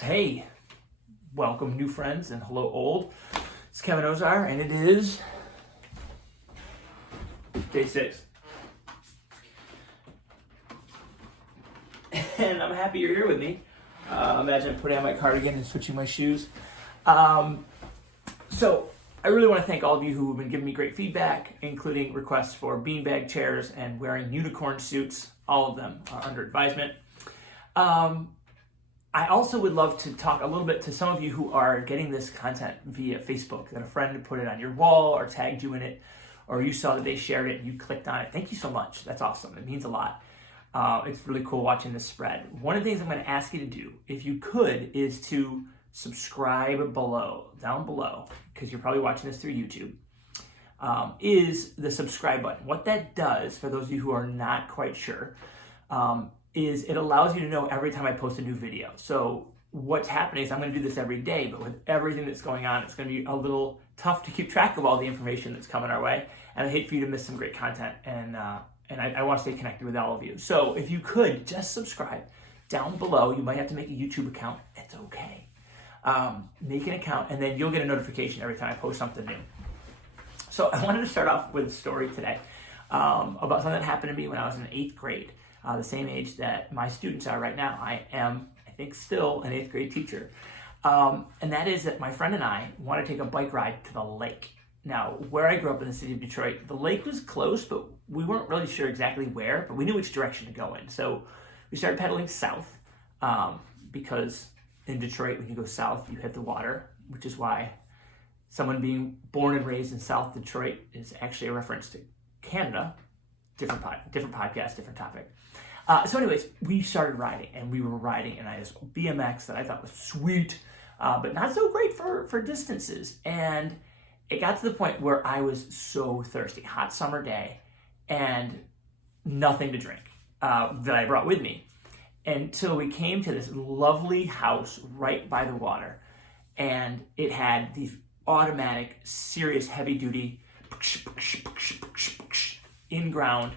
Hey, welcome new friends and hello old. It's Kevin Ozar and it is day 6. And I'm happy you're here with me. Imagine putting on my cardigan and switching my shoes. So I really want to thank all of you who have been giving me great feedback, including requests for beanbag chairs and wearing unicorn suits. All of them are under advisement. I also would love to talk a little bit to some of you who are getting this content via Facebook, that a friend put it on your wall or tagged you in it, or you saw that they shared it and you clicked on it. Thank you so much. That's awesome. It means a lot. It's really cool watching this spread. One of the things I'm going to ask you to do, if you could, is to subscribe down below, because you're probably watching this through YouTube, is the subscribe button. What that does, for those of you who are not quite sure, is it allows you to know every time I post a new video. So what's happening is I'm going to do this every day, but with everything that's going on, it's going to be a little tough to keep track of all the information that's coming our way. And I hate for you to miss some great content. And I want to stay connected with all of you. So if you could just subscribe down below. You might have to make a YouTube account. It's okay. Make an account and then you'll get a notification every time I post something new. So I wanted to start off with a story today about something that happened to me when I was in 8th grade. The same age that my students are right now. I am, I think, still an 8th grade teacher. And that is that my friend and I want to take a bike ride to the lake. Now, where I grew up in the city of Detroit, the lake was close, but we weren't really sure exactly where, but we knew which direction to go in. So we started pedaling south because in Detroit, when you go south, you hit the water, which is why someone being born and raised in South Detroit is actually a reference to Canada. Different podcast, different topic. So anyways, we started riding, and we were riding in this BMX that I thought was sweet, but not so great for distances. And it got to the point where I was so thirsty, hot summer day, and nothing to drink that I brought with me, until we came to this lovely house right by the water, and it had these automatic, serious, heavy-duty in-ground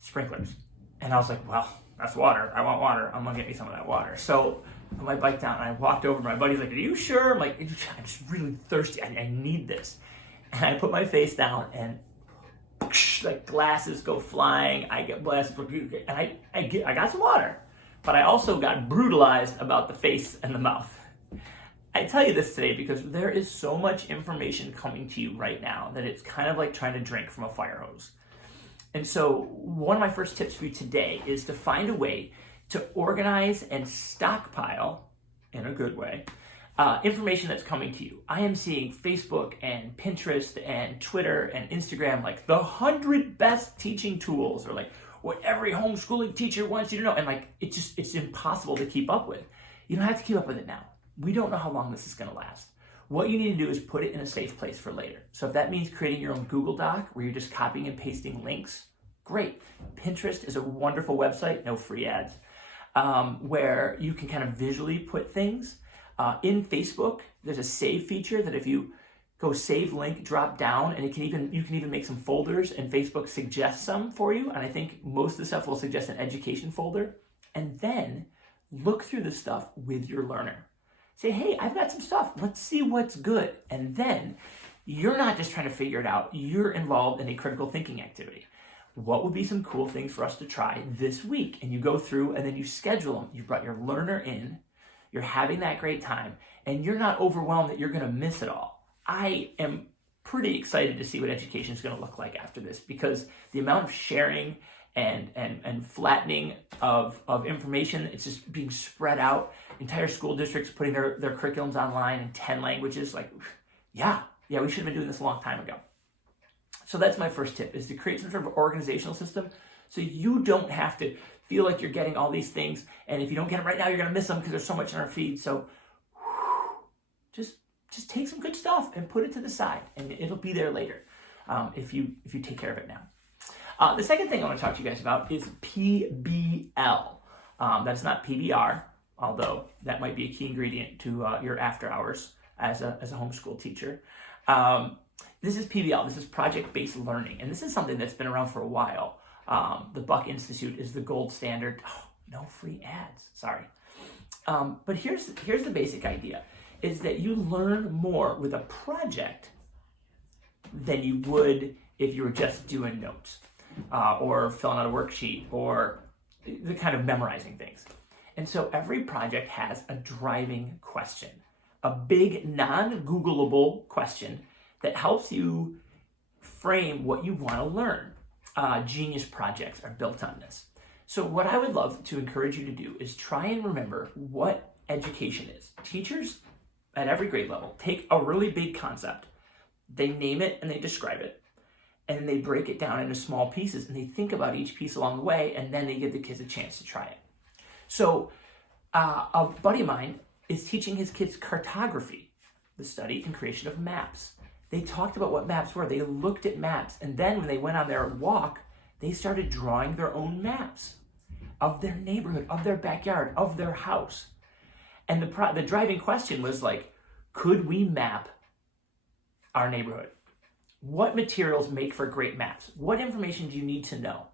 sprinklers. And I was like, well, that's water. I want water. I'm gonna get me some of that water. So I put my bike down and I walked over. My buddy's like, are you sure? I'm like, I'm just really thirsty. I need this. And I put my face down and like glasses go flying. I get blasted and I got some water, but I also got brutalized about the face and the mouth. I tell you this today because there is so much information coming to you right now that it's kind of like trying to drink from a fire hose. And so one of my first tips for you today is to find a way to organize and stockpile, in a good way, information that's coming to you. I am seeing Facebook and Pinterest and Twitter and Instagram like the 100 best teaching tools, or like what every homeschooling teacher wants you to know. And like it's impossible to keep up with. You don't have to keep up with it now. We don't know how long this is going to last. What you need to do is put it in a safe place for later. So if that means creating your own Google Doc where you're just copying and pasting links, great. Pinterest is a wonderful website, no free ads, where you can kind of visually put things. In Facebook, there's a save feature that if you go save link, drop down, and you can even make some folders, and Facebook suggests some for you. And I think most of the stuff will suggest an education folder. And then look through the stuff with your learner. Say, hey, I've got some stuff. Let's see what's good. And then you're not just trying to figure it out. You're involved in a critical thinking activity. What would be some cool things for us to try this week? And you go through and then you schedule them. You brought your learner in. You're having that great time. And you're not overwhelmed that you're going to miss it all. I am pretty excited to see what education is going to look like after this, because the amount of sharing and flattening of information, it's just being spread out. Entire school districts putting their curriculums online in 10 languages. Like, yeah, we should have been doing this a long time ago. So that's my first tip, is to create some sort of organizational system so you don't have to feel like you're getting all these things. And if you don't get them right now, you're going to miss them because there's so much in our feed. So just take some good stuff and put it to the side, and it'll be there later if you take care of it now. The second thing I want to talk to you guys about is PBL. That's not PBR, although that might be a key ingredient to your after hours as a homeschool teacher. This is PBL. This is project-based learning, and this is something that's been around for a while. The Buck Institute is the gold standard. Oh, no free ads. Sorry. But here's the basic idea, is that you learn more with a project than you would if you were just doing notes or filling out a worksheet or the kind of memorizing things. And so every project has a driving question, a big non-Googleable question that helps you frame what you want to learn. Genius projects are built on this. So what I would love to encourage you to do is try and remember what education is. Teachers at every grade level take a really big concept, they name it and they describe it, and then they break it down into small pieces and they think about each piece along the way, and then they give the kids a chance to try it. So a buddy of mine is teaching his kids cartography, the study and creation of maps. They talked about what maps were. They looked at maps, and then when they went on their walk, they started drawing their own maps of their neighborhood, of their backyard, of their house. And the driving question was like, could we map our neighborhood? What materials make for great maps? What information do you need to know?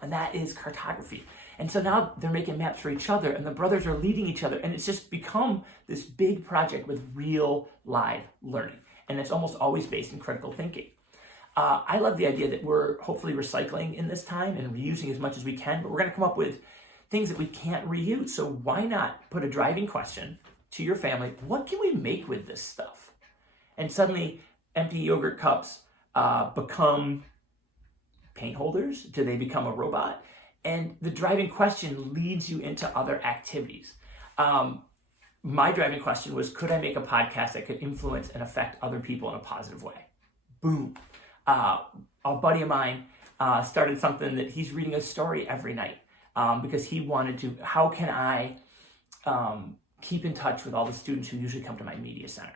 And that is cartography. And so now they're making maps for each other, and the brothers are leading each other, and it's just become this big project with real live learning. And it's almost always based in critical thinking. I love the idea that we're hopefully recycling in this time and reusing as much as we can, but we're going to come up with things that we can't reuse. So why not put a driving question to your family? What can we make with this stuff? And suddenly empty yogurt cups become paint holders. Do they become a robot? And the driving question leads you into other activities. My driving question was, could I make a podcast that could influence and affect other people in a positive way? Boom. A buddy of mine started something that he's reading a story every night because he wanted to, how can I keep in touch with all the students who usually come to my media center?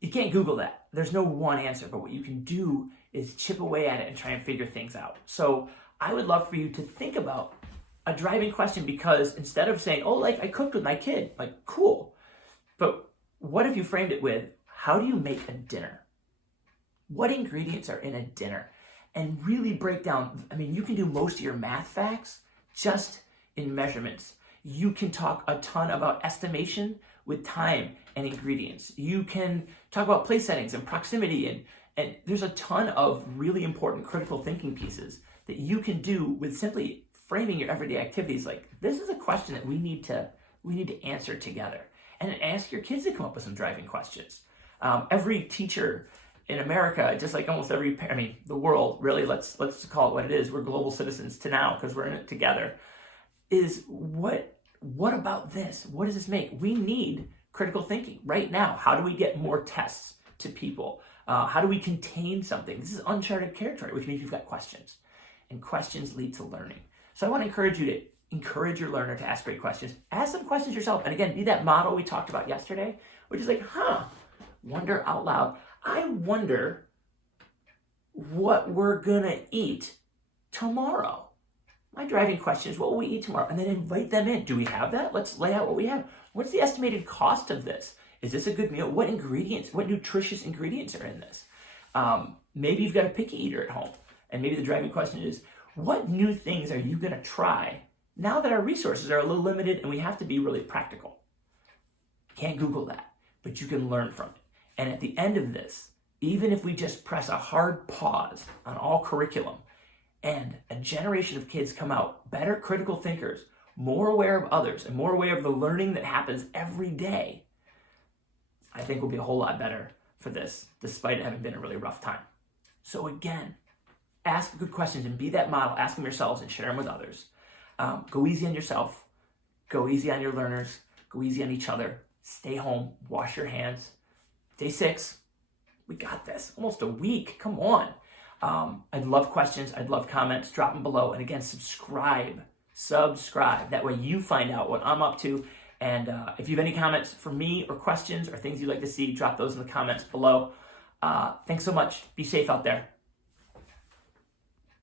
You can't Google that. There's no one answer, but what you can do is chip away at it and try and figure things out. So I would love for you to think about a driving question, because instead of saying, oh, like I cooked with my kid, like cool. But what if you framed it with, how do you make a dinner? What ingredients are in a dinner? And really break down, I mean, you can do most of your math facts just in measurements. You can talk a ton about estimation with time and ingredients. You can talk about place settings and proximity, and there's a ton of really important critical thinking pieces that you can do with simply framing your everyday activities. Like, this is a question that we need to answer together. And ask your kids to come up with some driving questions. Every teacher in America, just like almost every, the world, really, let's call it what it is. We're global citizens to now because we're in it together. Is what about this? What does this make? We need critical thinking right now. How do we get more tests to people? How do we contain something? This is uncharted territory, which means you've got questions, and questions lead to learning. So I want to encourage you to encourage your learner to ask great questions. Ask some questions yourself. And again, be that model we talked about yesterday, which is like, wonder out loud. I wonder what we're gonna eat tomorrow. My driving question is, what will we eat tomorrow? And then invite them in. Do we have that? Let's lay out what we have. What's the estimated cost of this? Is this a good meal? What ingredients, what nutritious ingredients are in this? Maybe you've got a picky eater at home. And maybe the driving question is, what new things are you gonna try now that our resources are a little limited and we have to be really practical? Can't Google that, but you can learn from it. And at the end of this, even if we just press a hard pause on all curriculum and a generation of kids come out better critical thinkers, more aware of others, and more aware of the learning that happens every day, I think we'll be a whole lot better for this, despite it having been a really rough time. So again, ask good questions and be that model. Ask them yourselves and share them with others. Go easy on yourself. Go easy on your learners. Go easy on each other. Stay home. Wash your hands. Day 6, we got this. Almost a week. Come on. I'd love questions. I'd love comments. Drop them below. And again, subscribe. That way you find out what I'm up to. And if you have any comments for me or questions or things you'd like to see, drop those in the comments below. Thanks so much. Be safe out there.